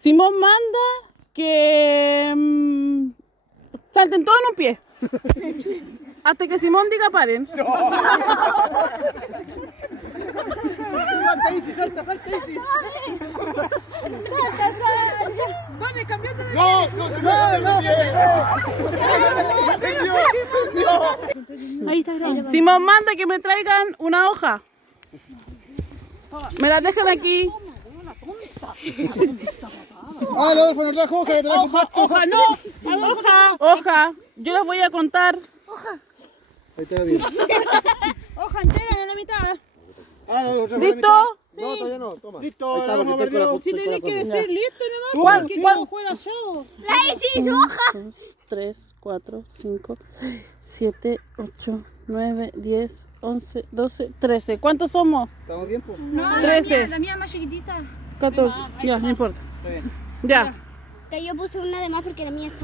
Simón manda que salten todos en un pie. Hasta que Simón diga paren. Salta, Isi, salta, Isi. Vale, cambiate de... No, Ahí está grabando. Simón manda que me traigan una hoja. Me la dejan aquí. Ah, Adolfo, no trajo hoja, trajo Hoja, no. Hoja. Yo las voy a contar. Ahí está bien. Hoja entera, no la mitad. Ah, Adolfo, ¿Listo? No, todavía no, toma. Listo, Adolfo perdió. Si tienes que decir listo nomás, ¿Cuál- porque cuál- no juega yo. La Isi hizo hoja. 3, 4, 5, 7, 8, 9, 10, 11, 12, 13. ¿Cuántos somos? ¿Estamos bien, pues? No, 13. La mía es más chiquitita. 14. Ya, no importa. Está bien. Ya. Que yo puse una de más porque la mía estaba.